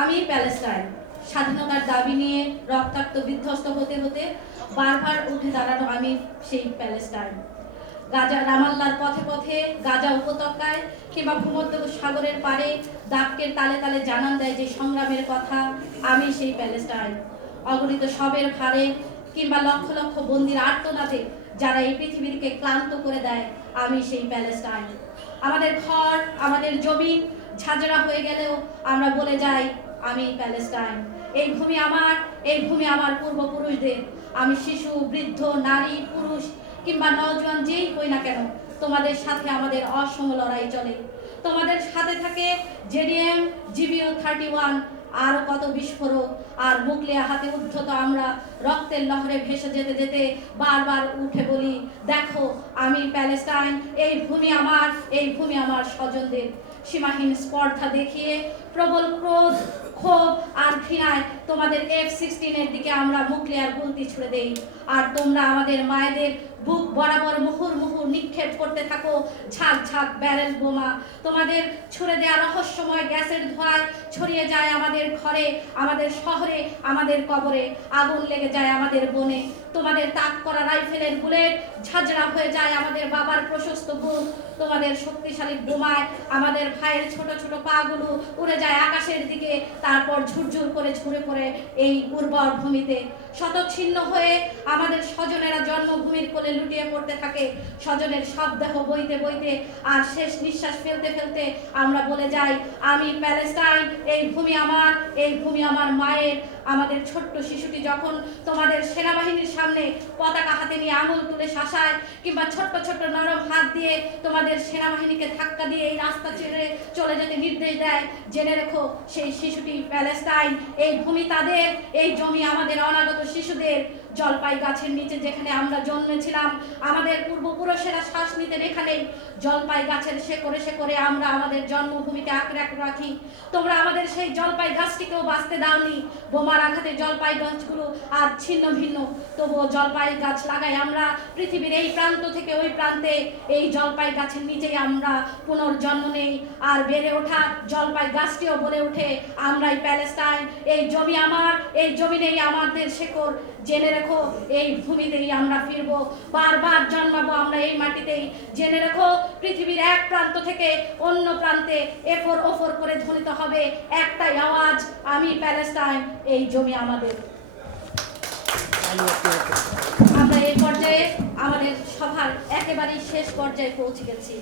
আমি প্যালেস্টাইন। স্বাধীনতার দাবি নিয়ে রক্তাক্ত, বিধ্বস্ত হতে হতে বারবার উঠে দাঁড়ানো আমি সেই প্যালেস্টাইন। গাজা রামাল্লার পথে পথে গাজা উপত্যকায় কিংবা ভূমধ্য সাগরের পারে দাপকের তালে তালে জানান দেয় যে সংগ্রামের কথা, আমি সেই প্যালেস্টাইন। অগণিত সবের ভারে কিংবা লক্ষ লক্ষ বন্দির আর্তনাদে যারা এই পৃথিবীকে ক্লান্ত করে দেয়, আমি সেই প্যালেস্টাইন। আমাদের ঘর, আমাদের জমি ঝাঁঝরা হয়ে গেলেও আমরা বলে যাই আমি প্যালেস্টাইন। এই ভূমি আমার, এই ভূমি আমার পূর্বপুরুষদের। আমি শিশু, বৃদ্ধ, নারী, পুরুষ, কিংবা নজওয়ান যেই হই না কেন, তোমাদের সাথে আমাদের অসম লড়াই চলে। তোমাদের সাথে থাকে জেডিএম, জিবিও থার্টি ওয়ান, আরও কত বিস্ফোরক, আর মুখলিয়া হাতে উদ্ধত আমরা রক্তের লহরে ভেসে যেতে যেতে বারবার উঠে বলি, দেখো, আমি প্যালেস্টাইন, এই ভূমি আমার, এই ভূমি আমার স্বজনদের। সীমাহীন স্পর্ধা দেখিয়ে প্রবল ক্রোধ Cof a'r Cnau তোমাদের এফ সিক্সটিনের দিকে আমরা মুখলিয়ার গুলতি ছুড়ে দেই। আর তোমরা আমাদের মায়েদের বুক বরাবর মুহুর মুহুর নিক্ষেপ করতে থাকো, ঝাঁক ঝাঁক ব্যারেল বোমা। তোমাদের ছুড়ে দেওয়া রহস্যময় গ্যাসের ধোঁয়ায় ছড়িয়ে যায় আমাদের ঘরে, আমাদের শহরে, আমাদের কবরে। আগুন লেগে যায় আমাদের বনে। তোমাদের তাক করা রাইফেলের বুলেট ঝাঁঝরা হয়ে যায় আমাদের বাবার প্রশস্ত বুক। তোমাদের শক্তিশালী বোমায় আমাদের ভাইয়ের ছোট ছোট পাগুলো উড়ে যায় আকাশের দিকে, তারপর ঝুরঝুর করে ঝুরে পড়ে এই উর্বর ভূমিতে শতচ্ছিন্ন হয়ে আমাদের স্বজনেরা জন্মভূমির কোলে লুটিয়ে পড়তে থাকে। স্বজনের সব দেহ বইতে বইতে আর শেষ নিঃশ্বাস ফেলতে ফেলতে আমরা বলে যাই, আমি প্যালেস্টাইন, এই ভূমি আমার, এই ভূমি আমার মায়ের। আমাদের ছোট্ট শিশুটি যখন তোমাদের সেনাবাহিনীর সামনে পতাকা হাতে নিয়ে আঙুল তুলে শাসায় কিংবা ছোট্ট ছোট্ট নরম হাত দিয়ে তোমাদের সেনাবাহিনীকে ধাক্কা দিয়ে এই রাস্তা ছেড়ে চলে যেতে নির্দেশ দেয়, জেনে রেখো, সেই শিশুটি প্যালেস্টাইন, এই ভূমি তাদের, এই জমি আমাদের অনাগত bochicho dele. জলপাই গাছের নিচে যেখানে আমরা জন্মেছিলাম, আমাদের পূর্বপুরুষেরা শ্বাস নিতেন এখানেই। জলপাই গাছের শেকড়ে শেকড়ে আমরা আমাদের জন্মভূমিকে আঁকড়ে রাখি। তোমরা আমাদের সেই জলপাই গাছটিকেও বাঁচতে দাওনি। বোমার আঘাতে জলপাই গাছগুলো আর ছিন্ন ভিন্ন। তবুও জলপাই গাছ লাগাই আমরা পৃথিবীর এই প্রান্ত থেকে ওই প্রান্তে। এই জলপাই গাছের নিচেই আমরা পুনর্জন্ম নেই। আর বেড়ে ওঠা জলপাই গাছটিও বলে ওঠে, আমরাই প্যালেস্টাইন। এই জমি আমার, এই জমি নেই আমাদের শেকড়। জেনে রেখো, এই ভূমিতেই আমরা ফিরবো। বারবার জন্মাবো আমরা এই মাটিতেই। জেনে রেখো, পৃথিবীর এক প্রান্ত থেকে অন্য প্রান্তে এফর ওফর করে ধ্বনিত হবে একটাই আওয়াজ, আমি প্যালেস্টাইন, এই জমি আমাদের। আমরা এই পর্যায়ে আমাদের সভার একেবারেই শেষ পর্যায়ে পৌঁছে গেছি।